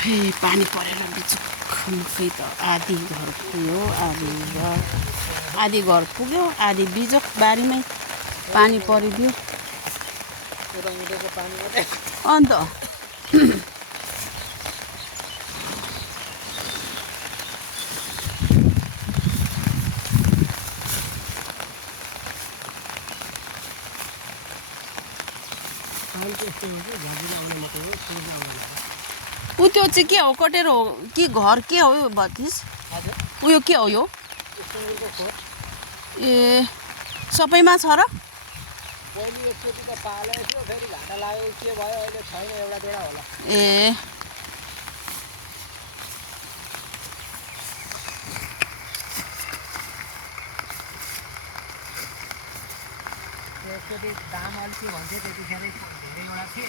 पानी परेर बिचुखै त आधी घर पुग्यो आधी घर पुग्यो आधी बिजोक बारीमै पानी परिदियो अन्त ऊ त्यो चाहिँ के हो कटेर हो कि घर के हो यो भतिस उयो के हो यो ए सबैमा छ र ए दाम अलिक के भन्थ्यो त्यतिखेरै धेरैवटा थिए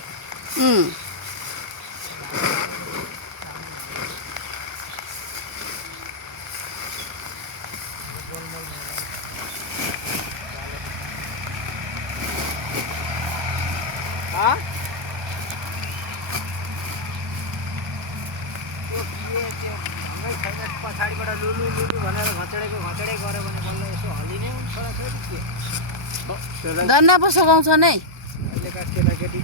पछाडिबाट लुलु भनेर घचडेको घचडै गऱ्यो भने बल्ल यसो हल्लिने छोराछोरी के धन्ना पो सघाउँछ नै अहिलेका केटाकेटी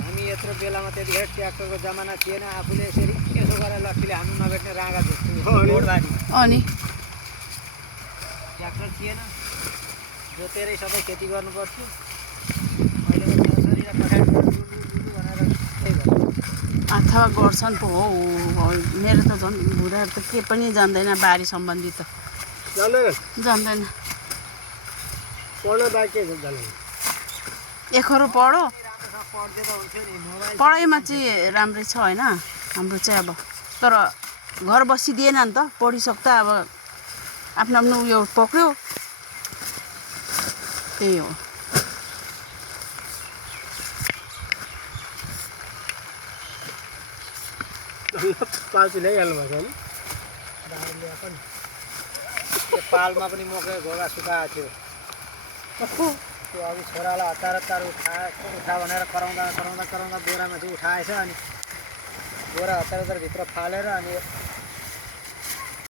हामी यत्रो बेलामा त्यतिखेर ट्र्याक्टरको जमाना थिएन आफूले यसरी यसो गरेर लट्ठीले हान्नु नभेट्ने राँगा जोड्बारी अनि ट्र्याक्टर थिएन जोतेरै सबै खेती गर्नु पर्थ्यो अहिलेको छोराछोरी र पछाडिबाट लुलु भनेर त्यही भयो अथवा गर्छन् पो हो मेरो त झन् बुढाहरू त के पनि जान्दैन बारी सम्बन्धी त जान्दैन एकरो पढो पढाइमा चाहिँ राम्रै छ होइन हाम्रो चाहिँ अब तर घर बसिदिएन नि त पढिसक्दा अब आफ्नो आफ्नो उयो पक्रियो त्यही हो पालमा पनि मकै घोगा सुकाएको थियो त्यो अघि छोरालाई हतार उठा भनेर कराउँदा बोरामा चाहिँ उठाएछ अनि बोरा हतार भित्र फालेर अनि